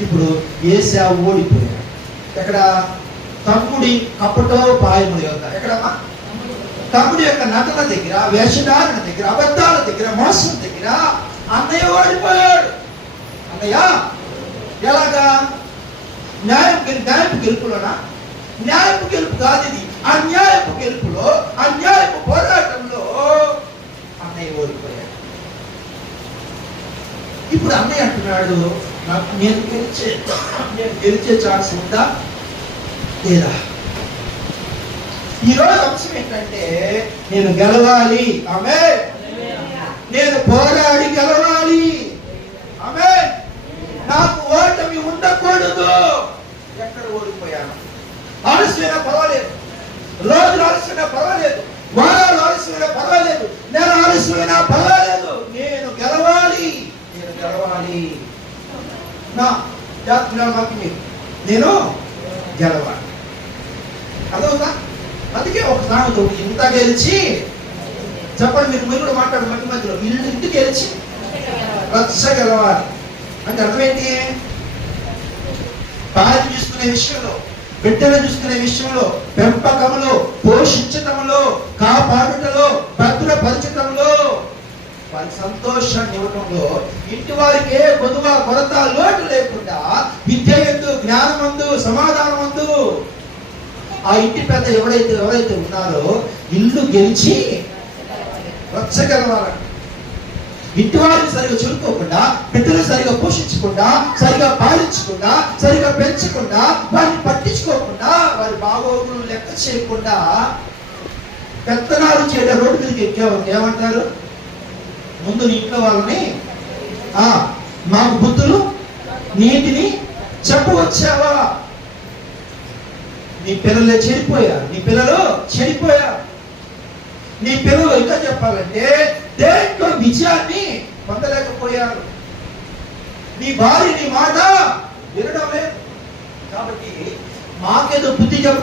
ఇప్పుడు ఏసా ఓడిపోయాడు ఎక్కడ తమ్ముడి కప్పటో పాయముడి యొక్క ఎక్కడ? తమ్ముడి యొక్క నటన దగ్గర వేషధారణ దగ్గర అబద్ధాల దగ్గర మోసం దగ్గర అన్నయ్య ఓడిపోయాడు. అన్నయ్య ఎలాగా? న్యాయం న్యాయపు గెలుపులోనా? న్యాయపు గెలుపు కాదు ఇది. అన్యాయ గెలుపులో అన్యాయపు పోరాటంలో అన్నయ్య ఓడిపోయాడు ఇప్పుడు అన్నయ్య అంటున్నాడు నాకు నేను గెలిచే నేను గెలిచే ఛాన్స్ ఉందా? లేదా? ఈరోజు అంశం ఏంటంటే నేను గెలవాలి ఆమె. నేను పోరాడి గెలవాలి. ఆమె. నాకు ఓటమి ఉండకూడదు. ఎక్కడ ఓడిపోయాను? ఆలస్యమైనా పర్వాలేదు. రోజులు ఆలస్యమైనా పర్వాలేదు. వారాలు ఆలస్యమైనా పర్వాలేదు. నెల ఆలస్యమైనా పర్వాలేదు నేను గెలవాలి నేను గెలవాలి నా జాతర నేను గెలవాలి. అర్థమవుతా? అందుకే ఒక సామెత ఇంత గెలిచి చెప్పండి మీరు. మీరు కూడా మాట్లాడు మధ్య మధ్యలో. ఇల్లు ఇంటి గెలిచి రచ్చ గెలవాలి. అంటే అర్థం భార్య చూసుకునే విషయంలో బిడ్డలు చూసుకునే విషయంలో పెంపకంలో పోషించటంలో కాపాడు సంతోషాన్ని ఇవ్వటంలో ఇంటి వారికి ఏ కొరత లోటు లేకుండా విద్య ఎందు జ్ఞానమందు సమాధానమందు ఆ ఇంటి పెద్ద ఎవరైతే ఎవరైతే ఉన్నారో ఇల్లు గెలిచి రచ్చగలవాలంట ఇంటి వారిని సరిగా చూడుకోకుండా బిడ్డలు సరిగా పోషించకుండా సరిగా పాలించకుండా సరిగా పెంచకుండా వారిని పట్టించుకోకుండా వారి బాగోగులు లెక్క చేయకుండా పెత్తనాలు చేయడం రోడ్డు మీదకి ఎక్కామంటే ఏమంటారు? ముందు నీ ఇంట్లో వాళ్ళని ఆ మాకు బుద్ధులు నీటిని చెప్పవచ్చావా నీ పిల్లలే చెడిపోయా? నీ పిల్లలు చెడిపోయా? నీ పిల్లలు ఇంకా చెప్పాలంటే దేంట్లో విజయాన్ని పొందలేకపోయారు. నీ భార్య నీ మాట వినడం లేదు. కాబట్టి మాకేదో బుద్ధి చెప్తా